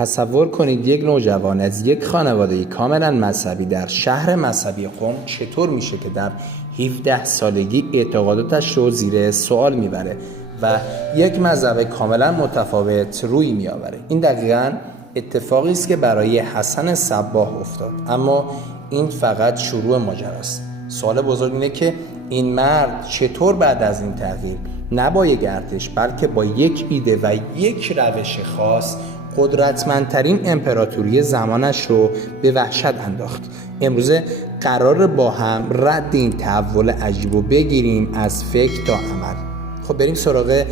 تصور کنید یک نوجوان از یک خانواده کاملا مذهبی در شهر مذهبی قم چطور میشه که در 17 سالگی اعتقاداتش رو زیر سوال میبره و یک مذهب کاملا متفاوت روی میآوره. این دقیقاً اتفاقی است که برای حسن صباح افتاد، اما این فقط شروع ماجراست. سوال بزرگ اینه که این مرد چطور بعد از این تغییر نه با یک ارتش بلکه با یک ایده و یک روش خاص قدرتمندترین امپراتوری زمانش رو به وحشت انداخت. امروزه قرار با هم رد این تحول عجیب رو بگیریم از فکر تا عمل. خب بریم سراغ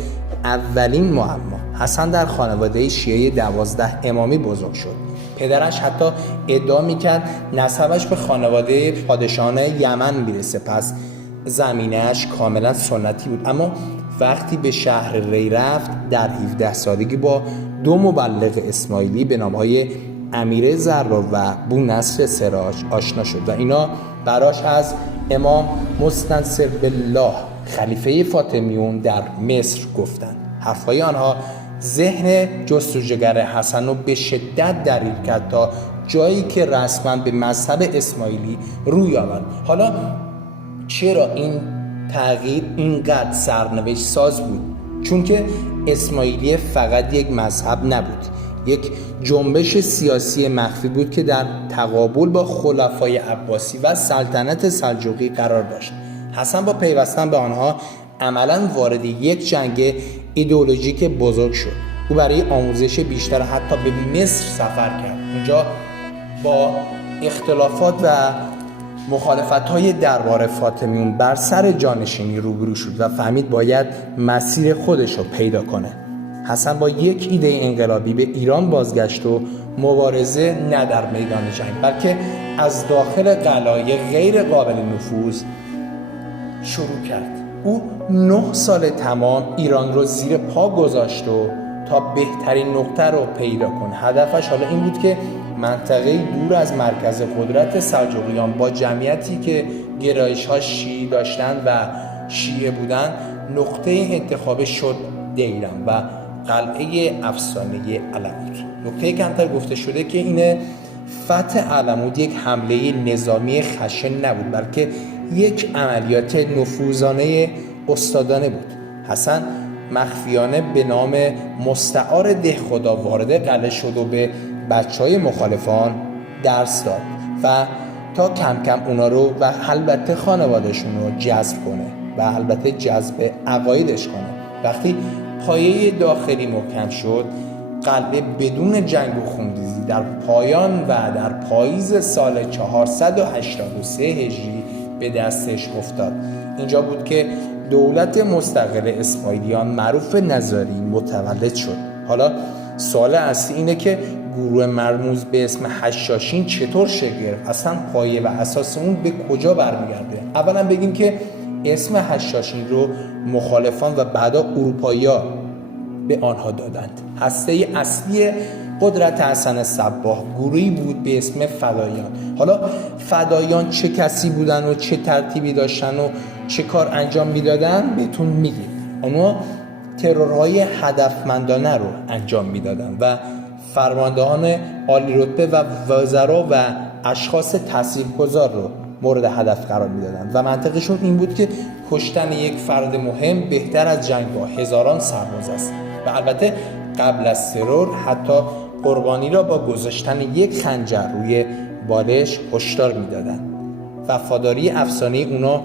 اولین معما. حسن در خانواده شیعه 12 امامی بزرگ شد. پدرش حتی ادعا میکرد نسبش به خانواده پادشاهان یمن میرسه، پس زمینه‌اش کاملا سنتی بود. اما وقتی به شهر ری رفت در 17 سالگی با دو مبلغ اسماعیلی به نامهای امیر زرا و بونصر سراج آشنا شد و اینا براش از امام مستنصر بالله خلیفه فاطمیون در مصر گفتند. حرفهای آنها ذهن جستجوگر حسن رو به شدت دریغ کرد تا جایی که رسما به مذهب اسماعیلی روی آورد. حالا چرا این تغییر اینقدر سرنوشت ساز بود؟ چون که اسماعیلی فقط یک مذهب نبود، یک جنبش سیاسی مخفی بود که در تقابل با خلفای عباسی و سلطنت سلجوقی قرار داشت. حسن با پیوستن به آنها عملاً وارد یک جنگ ایدئولوژیک بزرگ شد. او برای آموزش بیشتر حتی به مصر سفر کرد. اونجا با اختلافات و مخالفت‌های دربار فاطمیون بر سر جانشینی روبرو شد و فهمید باید مسیر خودش رو پیدا کنه. حسن با یک ایده انقلابی به ایران بازگشت و مبارزه نه در میدان جنگ بلکه از داخل قلعه غیر قابل نفوذ شروع کرد. او 9 سال تمام ایران رو زیر پا گذاشت و تا بهترین نقطه رو پیدا کنه. هدفش حالا این بود که منطقه دور از مرکز قدرت سلجوقیان با جمعیتی که گرایش‌ها شیعی داشتن و شیعه بودن نقطه انتخاب شد دیلم و قلعه افسانه علمود. نقطه کمتر گفته شده که این فتح علمود یک حمله نظامی خشن نبود بلکه یک عملیات نفوذانه استادانه بود. حسن مخفیانه به نام مستعار دهخدا وارد قلعه شد و به بچهای مخالفان درس داد و تا کم کم اونا رو و البته خانوادهشون رو جذب کنه و البته جذب عقایدش کنه. وقتی پایه داخلی محکم شد، قلعه بدون جنگ و خونریزی در پایان و در پاییز سال 483 هجری به دستش افتاد. اینجا بود که دولت مستقل اسماعیلیان معروف نظاری متولد شد. حالا سوال اصلی اینه که گروه مرموز به اسم حشاشین چطور شکل گرفت؟ اصلا پایه و اساس اون به کجا برمیگرده؟ اولا بگیم که اسم حشاشین رو مخالفان و بعدا اروپایی‌ها به آنها دادند. هسته اصلی قدرت حسن صباح گروهی بود به اسم فداییان. حالا فداییان چه کسی بودن و چه ترتیبی داشتن و چه کار انجام میدادن بهتون میگیم. اما ترورهای هدفمندانه رو انجام میدادن و فرماندهان عالی رتبه و وزرا و اشخاص تاثیرگذار رو مورد هدف قرار میدادن و منطقشون این بود که کشتن یک فرد مهم بهتر از جنگ با هزاران سرباز است و البته قبل از ترور حتی قربانی را با گذاشتن یک خنجر روی بالش هشدار میدادند. وفاداری افسانه اونا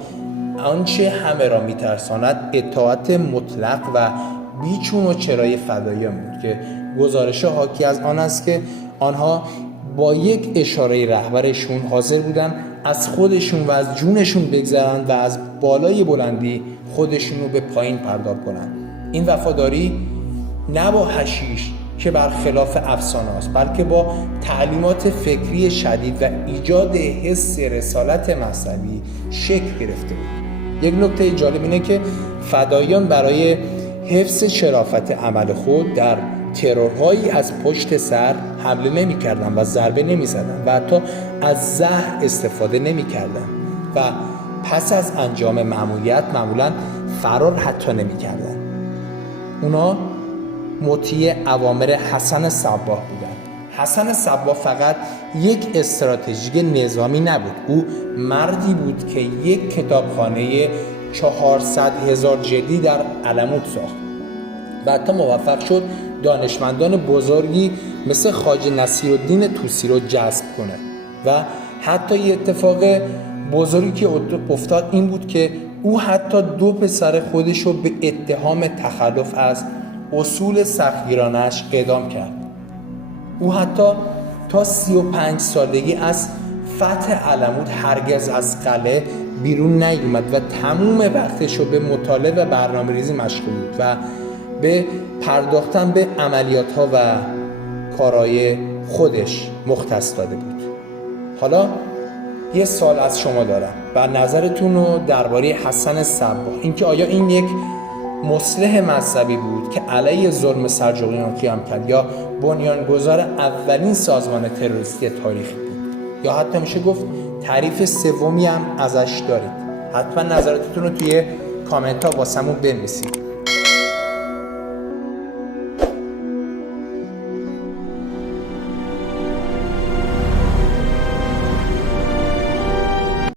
آنچه همه را میترساند اطاعت مطلق و بیچون و چرای فداییان بود که گزارش حاکی از آن است که آنها با یک اشاره رهبرشون حاضر بودن از خودشون و از جونشون بگذرن و از بالای بلندی خودشون رو به پایین پرتاب کنن. این وفاداری نه با حشیش که برخلاف افسانه است بلکه با تعلیمات فکری شدید و ایجاد حس رسالت مذهبی شکل گرفته بود. یک نکته جالب اینه که فداییان برای حفظ شرافت عمل خود در ترورهایی از پشت سر حمله نمی کردن و ضربه نمی زدن و حتی از زهر استفاده نمی کردن و پس از انجام مأموریت معمولا فرار حتی نمی کردن. اونا مطیع اوامر حسن صباح بودن. حسن صباح فقط یک استراتژی نظامی نبود، او مردی بود که یک کتابخانه 400,000 جلدی در علموت ساخت و حتی موفق شد دانشمندان بزرگی مثل خواجه نصیرالدین طوسی رو جذب کنه و حتی یه اتفاق بزرگی که افتاد این بود که او حتی 2 پسر خودش رو به اتهام تخلف از اصول سختگیرانش اعدام کرد. او حتی تا 35 سالگی از فتح علموت هرگز از قلعه بیرون نیومد و تمام وقتش رو به مطالعه و برنامه‌ریزی مشغول بود و به پرداختن به عملیات‌ها و کارهای خودش مختص داده بود. حالا یه سوال از شما دارم و نظرتون رو درباره حسن صباح، اینکه آیا این یک مصلح مذهبی بود که علیه ظلم سلجوقیان قیام کرد یا بنیانگذار اولین سازمان تروریستی تاریخ بود، یا حتی میشه گفت تعریف سومی هم ازش دارید؟ حتما نظراتتون رو توی کامنت ها واسمون بنویسید.